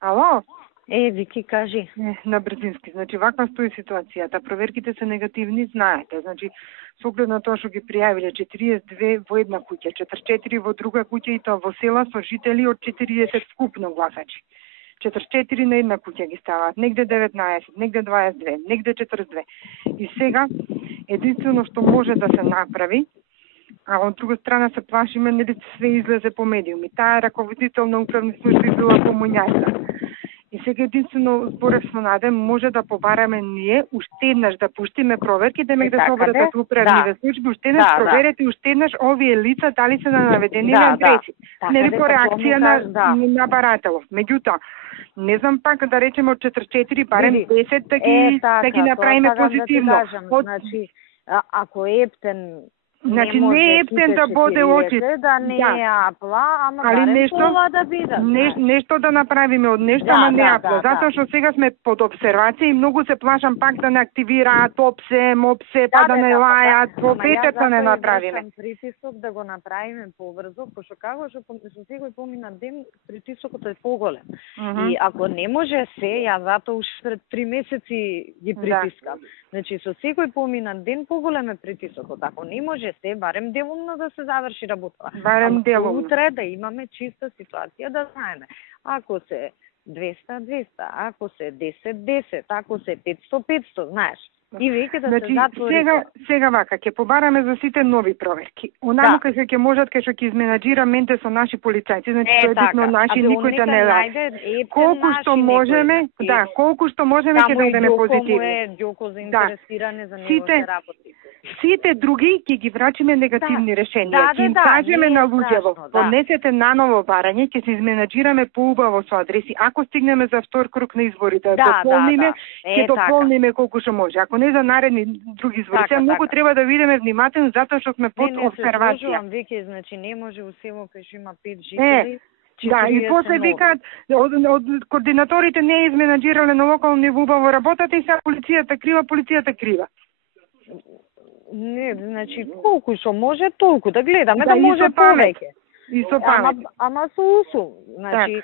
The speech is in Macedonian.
Ало? Вики, кажи. На брзински. Значи, ваква стои ситуацијата. Проверките се негативни, знаете. Значи, со оглед на тоа што ги пријавиле 42 во една куќа, 44 во друга куќа и тоа во села со жители од 40 скупно гласачи. 44 на една куќа ги ставаат, негде 19, негде 22, негде 42. И сега, единствено што може да се направи, а од друга страна се плашиме, нели све излезе по медиуми. Таа раководител на управни служби била помоњајка. И сега единствено зборев со Наде, може да побараме ние уште еднаш да пуштиме проверки, демек да се обратат управниве служби, уште еднаш проверете уште еднаш овие лица дали се на наведени адреси. Нели по реакција на барателов. Меѓутоа, не знам пак да речеме од 44 барем 10 да ги направиме позитивно. Значи, ако Ептен значи не е Ептен да боде очи, да не е Апла, ама али това да бидат. Нешто да направиме од нешто, ама не Апла, затоа што сега сме под обсервација и многу се плашам пак да не активираат ОПСЕ, МОПСЕ, па да не лајат, по петето не направиме. Притисок да го направиме побрзо, пошто како што со секој помина ден притисокот е поголем. И ако не може се, ја затоа уште пред 3 месеци ги притискам. Значи со секој поминат ден поголем е притисокот. Ако не може се, барем делумно да се заврши работата. Барем делумно. Утре да имаме чиста ситуација да знаеме. Ако се 200, ако се 10, ако се 500, знаеш. И веќе да се затвори. Сега вака, ќе побараме за сите нови проверки. Онаму кај ќе можат, кај што ќе изменаџира менте со наши полицајци, значи тоа е битно наши, никој да не лајде. Колку што можеме, колку што можеме ќе дадеме позитивни. Ѓоко заинтересиране за неговите работи. Сите други ќе ги врачиме негативни решенија. Ќе им кажеме на луѓето, поднесете наново барање, ќе се изменаџираме поубаво со адреси. Ако стигнеме за втор круг на избори да дополниме, ќе дополниме колку што може. Ако не за наредни други избори. Сега многу треба да видиме внимателно затоа што сме под обсервација. Не, веќе, значи не може у село кај што има 5 жители. Да, и после викаат од координаторите не изменаџирале на локално ниво убаво работата и сега полицијата крива. Не, значи колку што може толку да гледаме, да може повеќе. И со памет. Ама со усум. Значи,